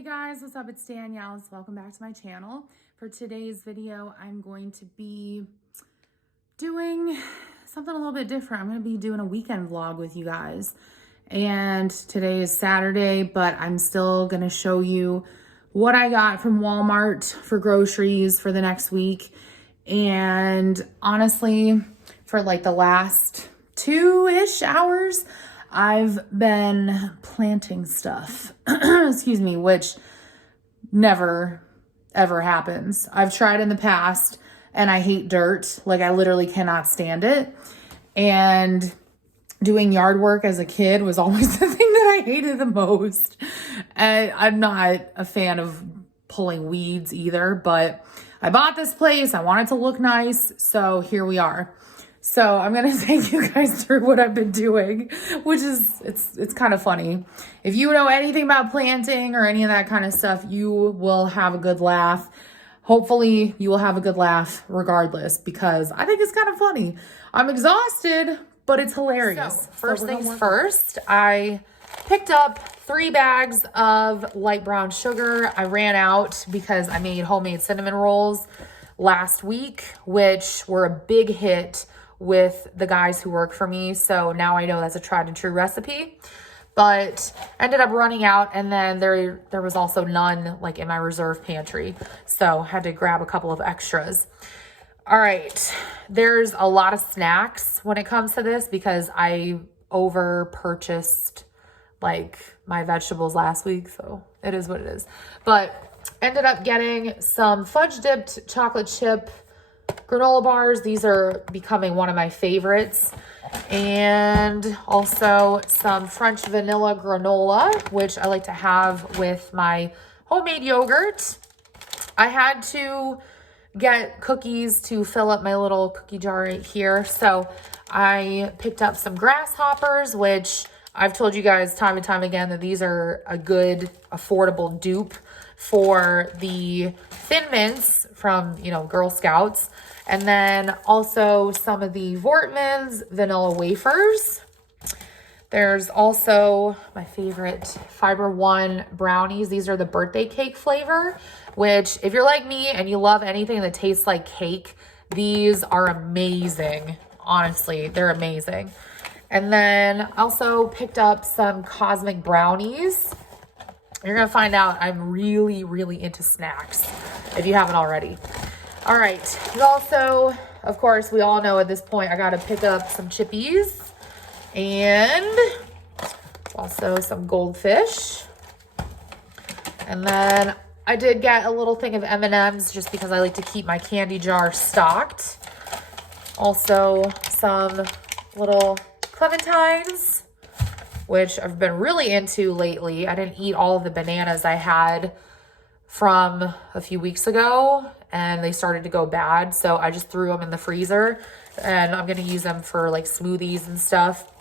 Hey guys, what's up? It's Danielle. Welcome back to my channel. For today's video, I'm going to be doing something a little bit different. I'm going to be doing a weekend vlog with you guys. And today is Saturday, but I'm still going to show you what I got from Walmart for groceries for the next week. And honestly, for like the last 2-ish hours, I've been planting stuff, excuse me, which never, ever happens. I've tried in the past and I hate dirt. Like I literally cannot stand it. And doing yard work as a kid was always the thing that I hated the most. And I'm not a fan of pulling weeds either, but I bought this place. I want it to look nice. So here we are. So I'm going to take you guys through what I've been doing, which is, it's kind of funny. If you know anything about planting or any of that kind of stuff, you will have a good laugh. Hopefully you will have a good laugh regardless, because I think it's kind of funny. I'm exhausted, but it's hilarious. So first things first, I picked up 3 bags of light brown sugar. I ran out because I made homemade cinnamon rolls last week, which were a big hit with the guys who work for me. So now I know that's a tried and true recipe, but ended up running out. And then there was also none like in my reserve pantry. So had to grab a couple of extras. All right. There's a lot of snacks when it comes to this because I over purchased like my vegetables last week. So it is what it is, but ended up getting some fudge dipped chocolate chip granola bars. These are becoming one of my favorites. And also some French vanilla granola, which I like to have with my homemade yogurt. I had to get cookies to fill up my little cookie jar right here. So I picked up some grasshoppers, which I've told you guys time and time again that these are a good affordable dupe for the Thin Mints from, you know, Girl Scouts. And then also some of the Voortman's vanilla wafers. There's also my favorite Fiber One brownies. These are the birthday cake flavor, which if you're like me and you love anything that tastes like cake, these are amazing. Honestly, they're amazing. And then also picked up some cosmic brownies. You're going to find out I'm really, really into snacks if you haven't already. All right. Also, of course, we all know at this point, I got to pick up some chippies and also some goldfish. And then I did get a little thing of M&Ms just because I like to keep my candy jar stocked. Also some little clementines, which I've been really into lately. I didn't eat all of the bananas I had from a few weeks ago and they started to go bad. So I just threw them in the freezer and I'm going to use them for like smoothies and stuff.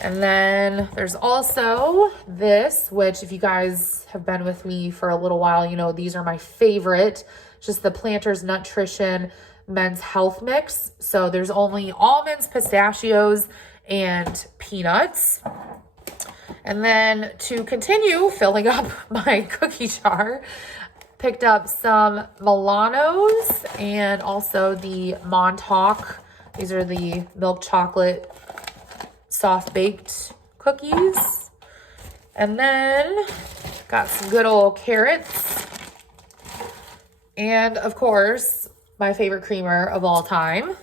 And then there's also this, which if you guys have been with me for a little while, you know, these are my favorite. Just the Planters Nutrition Men's Health Mix. So there's only almonds, pistachios, and peanuts. And then to continue filling up my cookie jar, picked up some Milanos and also the Montauk. These are the milk chocolate soft baked cookies. And then got some good old carrots. And of course, my favorite creamer of all time.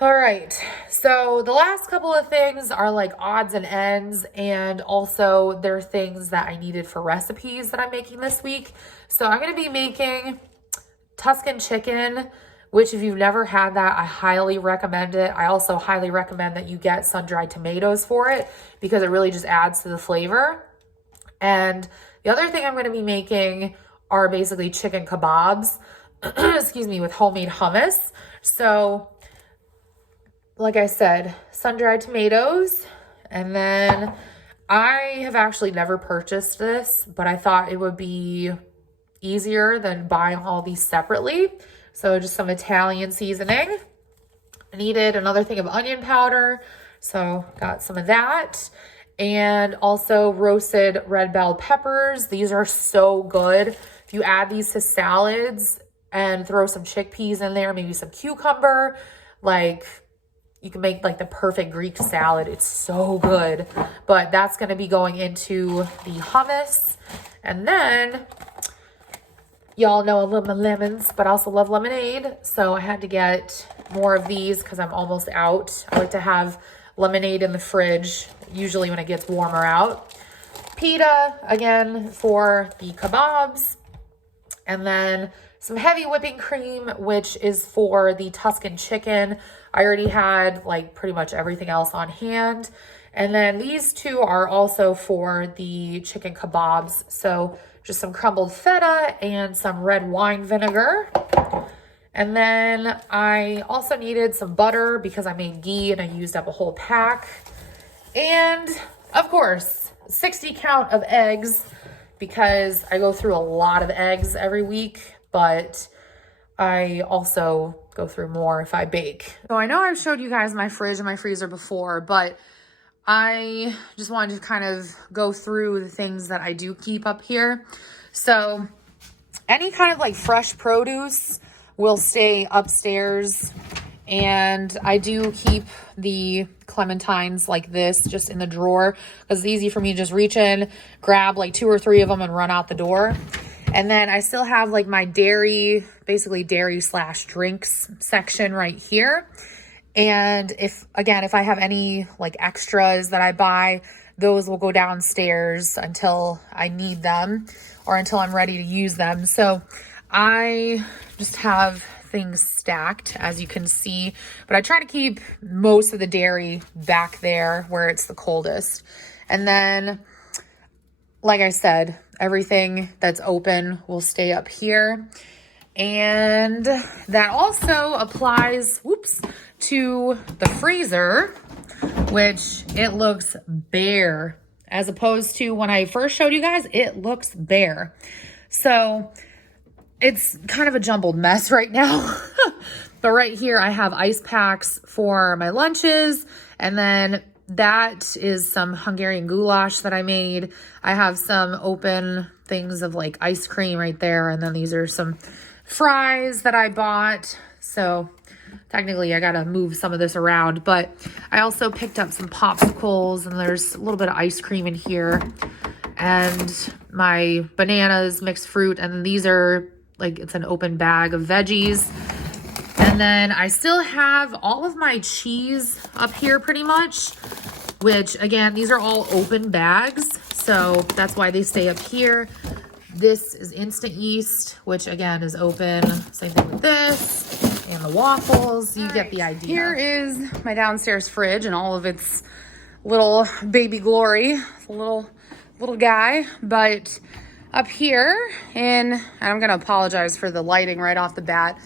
All right, so the last couple of things are like odds and ends, and also they're things that I needed for recipes that I'm making this week. So I'm going to be making Tuscan chicken, which if you've never had that, I highly recommend it. I also highly recommend that you get sun-dried tomatoes for it because it really just adds to the flavor. And the other thing I'm going to be making are basically chicken kebabs, excuse me, with homemade hummus. So like I said, sun-dried tomatoes. And then I have actually never purchased this, but I thought it would be easier than buying all these separately. So just some Italian seasoning. I needed another thing of onion powder. So got some of that. and also roasted red bell peppers. These are so good. If you add these to salads and throw some chickpeas in there, maybe some cucumber, like you can make like the perfect Greek salad. It's so good. But that's going to be going into the hummus. And then y'all know I love my lemons, but I also love lemonade. So I had to get more of these because I'm almost out. I like to have lemonade in the fridge, usually when it gets warmer out. Pita, again, for the kebabs. And then some heavy whipping cream, which is for the Tuscan chicken. I already had like pretty much everything else on hand. And then these two are also for the chicken kebabs. So just some crumbled feta and some red wine vinegar. And then I also needed some butter because I made ghee and I used up a whole pack. And of course, 60 count of eggs because I go through a lot of eggs every week, but I also go through more if I bake. So I know I've showed you guys my fridge and my freezer before, but I just wanted to kind of go through the things that I do keep up here. So any kind of like fresh produce will stay upstairs. And I do keep the clementines like this just in the drawer because it's easy for me to just reach in, grab like 2 or 3 of them and run out the door. And then I still have like my dairy, basically dairy / drinks section right here. And if I have any like extras that I buy, those will go downstairs until I need them or until I'm ready to use them. So I just have things stacked, as you can see, but I try to keep most of the dairy back there where it's the coldest. And then, like I said, everything that's open will stay up here. And that also applies, to the freezer, which it looks bare. As opposed to when I first showed you guys, it looks bare. So it's kind of a jumbled mess right now. But right here, I have ice packs for my lunches. And then that is some Hungarian goulash that I made. I have some open things of like ice cream right there. And then these are some fries that I bought. So technically I gotta move some of this around, but I also picked up some popsicles and there's a little bit of ice cream in here and my bananas, mixed fruit. And then these are like, it's an open bag of veggies. And then I still have all of my cheese up here pretty much, which again, these are all open bags. So that's why they stay up here. This is instant yeast, which again is open. Same thing with this and the waffles. You get the idea. Here is my downstairs fridge and all of its little baby glory, little guy. But up here and I'm going to apologize for the lighting right off the bat.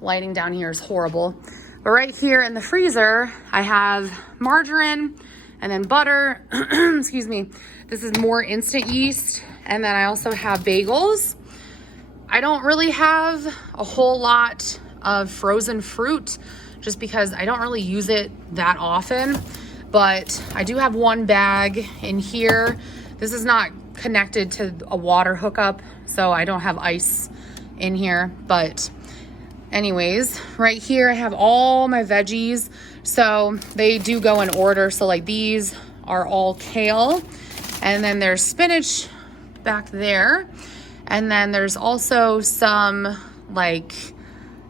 Lighting down here is horrible. But right here in the freezer, I have margarine and then butter. Excuse me. This is more instant yeast. And then I also have bagels. I don't really have a whole lot of frozen fruit just because I don't really use it that often. But I do have one bag in here. This is not connected to a water hookup, so I don't have ice in here. But anyways, right here I have all my veggies. So they do go in order. So like these are all kale. And then there's spinach back there. And then there's also some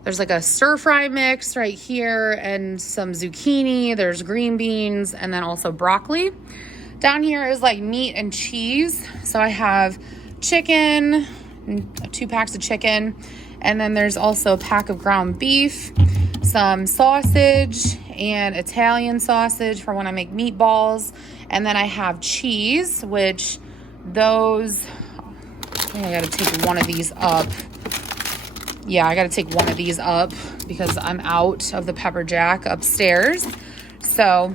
there's like a stir fry mix right here and some zucchini. There's green beans and then also broccoli. Down here is like meat and cheese. So I have chicken, 2 packs of chicken. And then there's also a pack of ground beef, some sausage and Italian sausage for when I make meatballs. And then I have cheese, which those, I gotta take one of these up. Yeah, I gotta take one of these up because I'm out of the pepper jack upstairs. So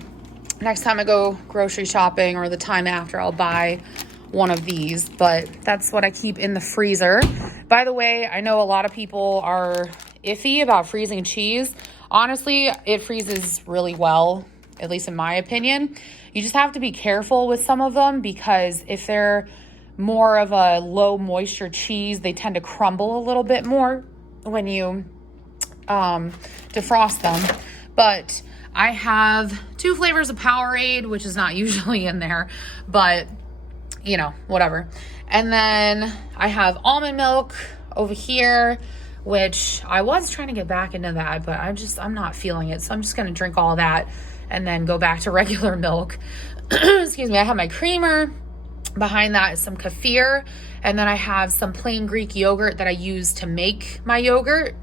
next time I go grocery shopping or the time after, I'll buy one of these, but that's what I keep in the freezer. By the way, I know a lot of people are iffy about freezing cheese. Honestly, it freezes really well. at least in my opinion. You just have to be careful with some of them, because if they're more of a low moisture cheese, they tend to crumble a little bit more when you defrost them. But I have 2 flavors of Powerade, which is not usually in there, but you know, whatever. And then I have almond milk over here, which I was trying to get back into that, but I'm not feeling it. So I'm just going to drink all that and then go back to regular milk. Excuse me. I have my creamer. Behind that is some kefir. And then I have some plain Greek yogurt that I use to make my yogurt.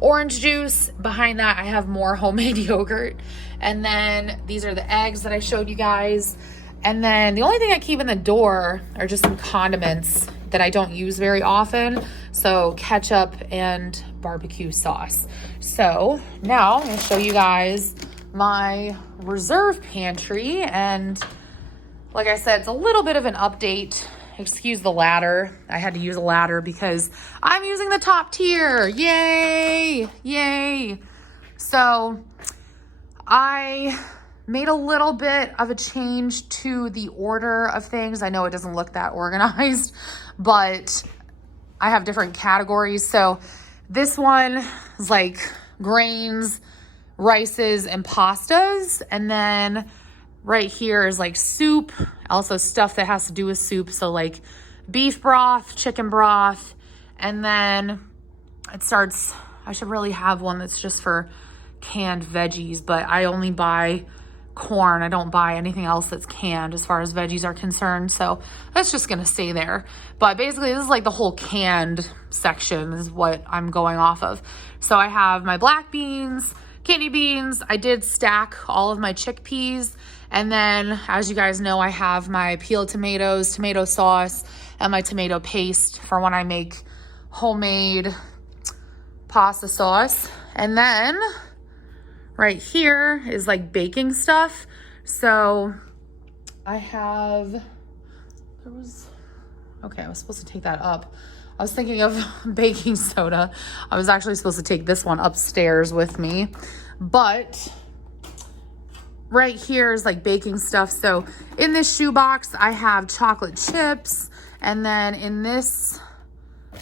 Orange juice. Behind that, I have more homemade yogurt. And then these are the eggs that I showed you guys. And then the only thing I keep in the door are just some condiments that I don't use very often. So ketchup and barbecue sauce. So now I'm going to show you guys my reserve pantry. And like I said, it's a little bit of an update. Excuse the ladder. I had to use a ladder because I'm using the top tier. Yay! Yay! So I made a little bit of a change to the order of things. I know it doesn't look that organized, but I have different categories. So this one is like grains, rices, and pastas. And then right here is like soup, also stuff that has to do with soup. So like beef broth, chicken broth, and then it starts, I should really have one that's just for canned veggies, but I only buy corn. I don't buy anything else that's canned as far as veggies are concerned. So that's just going to stay there. But basically this is like the whole canned section is what I'm going off of. So I have my black beans, kidney beans. I did stack all of my chickpeas. And then as you guys know, I have my peeled tomatoes, tomato sauce, and my tomato paste for when I make homemade pasta sauce. And then right here is like baking stuff. So I have, I was supposed to take that up. I was thinking of baking soda. I was actually supposed to take this one upstairs with me, but right here is like baking stuff. So in this shoebox, I have chocolate chips. And then in this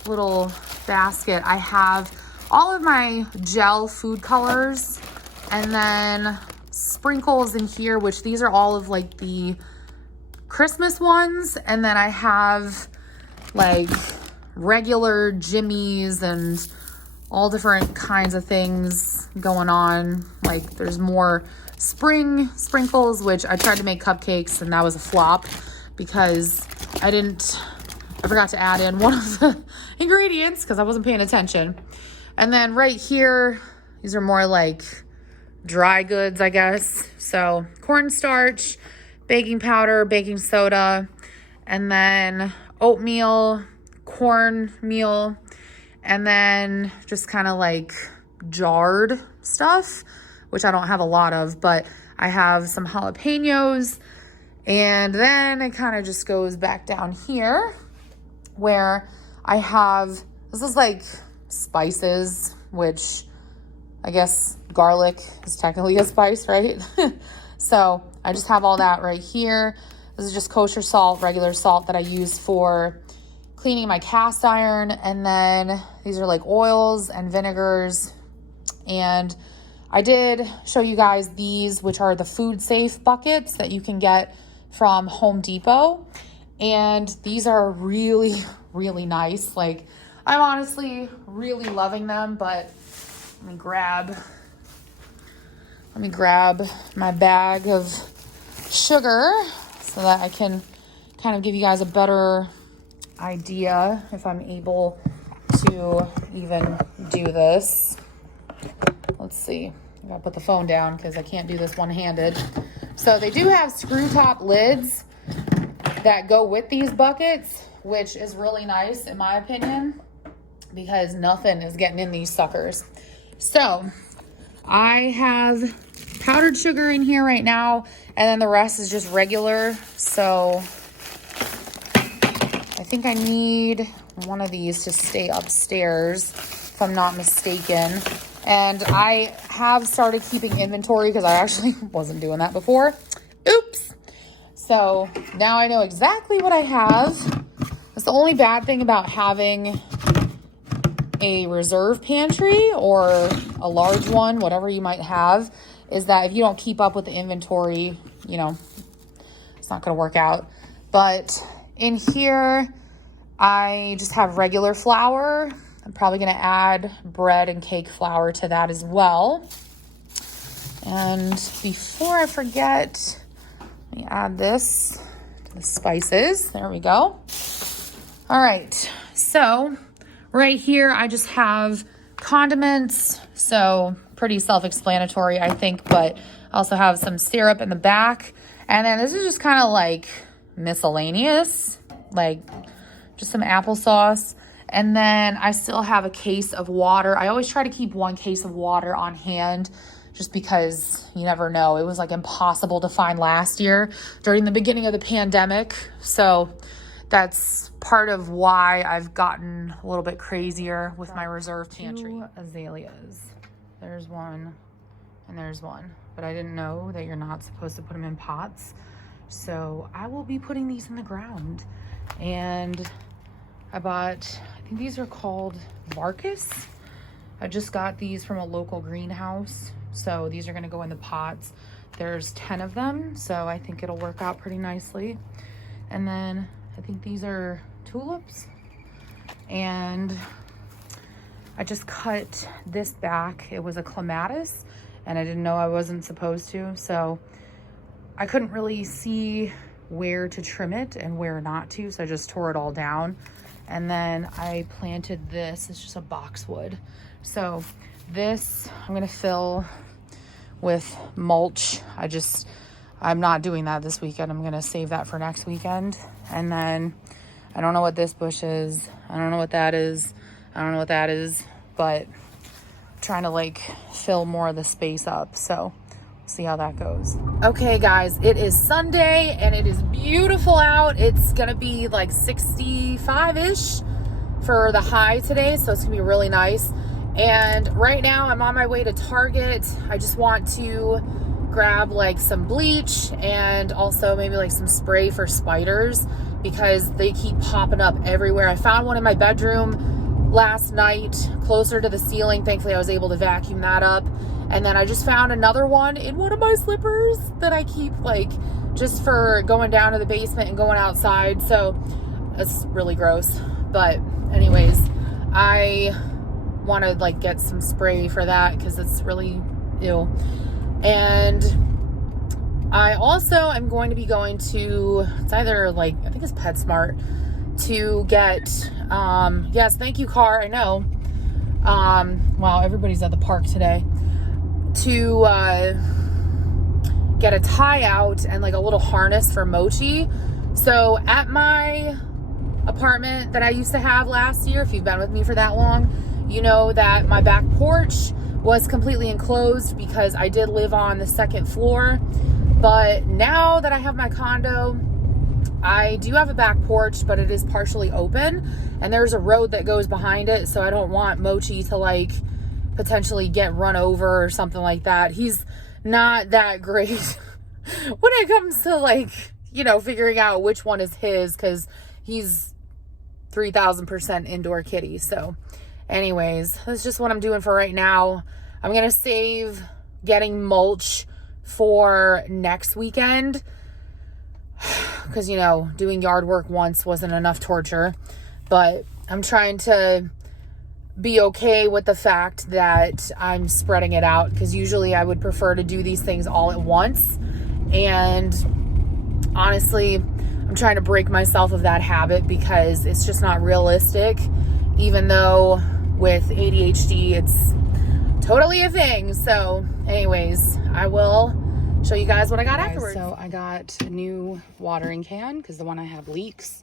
little basket, I have all of my gel food colors. And then sprinkles in here, which these are all of like the Christmas ones. And then I have like regular Jimmy's and all different kinds of things going on. Like there's more spring sprinkles, which I tried to make cupcakes and that was a flop because I forgot to add in one of the ingredients because I wasn't paying attention. And then right here, these are more like dry goods, I guess. So cornstarch, baking powder, baking soda, and then oatmeal, cornmeal, and then just kind of like jarred stuff, which I don't have a lot of, but I have some jalapenos. And then it kind of just goes back down here where I have, this is like spices, which I guess garlic is technically a spice, right? So I just have all that right here. This is just kosher salt, regular salt that I use for cleaning my cast iron. And then these are like oils and vinegars. And I did show you guys these, which are the food safe buckets that you can get from Home Depot. And these are really, really nice. Like I'm honestly really loving them, but let me grab my bag of sugar so that I can kind of give you guys a better idea if I'm able to even do this. Let's see. I gotta put the phone down because I can't do this one-handed. So they do have screw top lids that go with these buckets, which is really nice in my opinion because nothing is getting in these suckers. So I have powdered sugar in here right now, and then the rest is just regular. So I think I need one of these to stay upstairs, if I'm not mistaken. And I have started keeping inventory because I actually wasn't doing that before. Oops. So now I know exactly what I have. That's the only bad thing about having a reserve pantry or a large one, whatever you might have, is that if you don't keep up with the inventory, you know, it's not going to work out. But in here, I just have regular flour. I'm probably going to add bread and cake flour to that as well. And before I forget, let me add this to the spices. There we go. All right. So right here, I just have condiments. So pretty self-explanatory, I think, but I also have some syrup in the back. And then this is just kind of like miscellaneous, like just some applesauce. And then I still have a case of water. I always try to keep one case of water on hand just because you never know. It was like impossible to find last year during the beginning of the pandemic. So that's part of why I've gotten a little bit crazier with my reserve pantry. 2 azaleas. There's one and there's one. But I didn't know that you're not supposed to put them in pots. So I will be putting these in the ground. And I bought, I think these are called Varkas. I just got these from a local greenhouse. So these are gonna go in the pots. There's 10 of them, so I think it'll work out pretty nicely. And then I think these are tulips. And I just cut this back. It was a clematis, and I didn't know I wasn't supposed to. So I couldn't really see where to trim it and where not to. So I just tore it all down. And then I planted this. It's just a boxwood. So this I'm gonna fill with mulch. I'm not doing that this weekend. I'm gonna save that for next weekend. And then I don't know what this bush is. I don't know what that is. I don't know what that is, but I'm trying to like fill more of the space up. So we'll see how that goes. Okay guys, it is Sunday and it is beautiful out. It's gonna be like 65-ish for the high today. So it's gonna be really nice. And right now I'm on my way to Target. I just want to grab like some bleach and also maybe like some spray for spiders because they keep popping up everywhere. I found one in my bedroom last night closer to the ceiling. Thankfully I was able to vacuum that up. And then I just found another one in one of my slippers that I keep like just for going down to the basement and going outside. So it's really gross. But anyways, I want to like get some spray for that because it's really ew. And I also am going to be going to, it's either like, I think it's PetSmart to get, yes, thank you, car, I know. Wow, everybody's at the park today. To get a tie out and like a little harness for Mochi. So at my apartment that I used to have last year, if you've been with me for that long, you know that my back porch was completely enclosed because I did live on the second floor. But now that I have my condo, I do have a back porch, but it is partially open and there's a road that goes behind it. So I don't want Mochi to like potentially get run over or something like that. He's not that great when it comes to like, you know, figuring out which one is his because he's 3000% indoor kitty. So anyways, that's just what I'm doing for right now. I'm going to save getting mulch for next weekend because, you know, doing yard work once wasn't enough torture. But I'm trying to be okay with the fact that I'm spreading it out because usually I would prefer to do these things all at once. And honestly, I'm trying to break myself of that habit because it's just not realistic, even though with ADHD, it's totally a thing. So anyways, I will show you guys what I got afterwards. So I got a new watering can because the one I have leaks.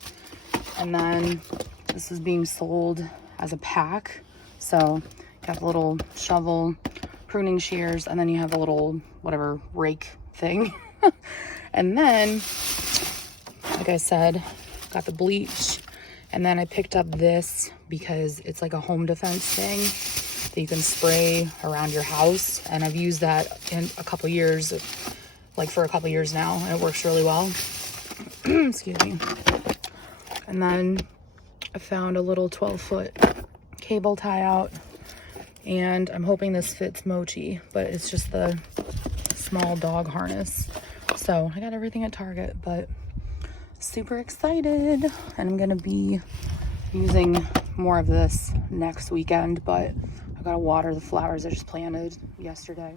And then this is being sold as a pack. So got a little shovel, pruning shears, and then you have a little whatever rake thing. And then, like I said, got the bleach. And then I picked up this because it's like a home defense thing. that you can spray around your house. And I've used that in a couple years, like for a couple years now, and it works really well. Excuse me. And then I found a little 12-foot cable tie out, and I'm hoping this fits Mochi, but it's just the small dog harness. So I got everything at Target, but super excited. And I'm gonna be using more of this next weekend, but I gotta water the flowers I just planted yesterday.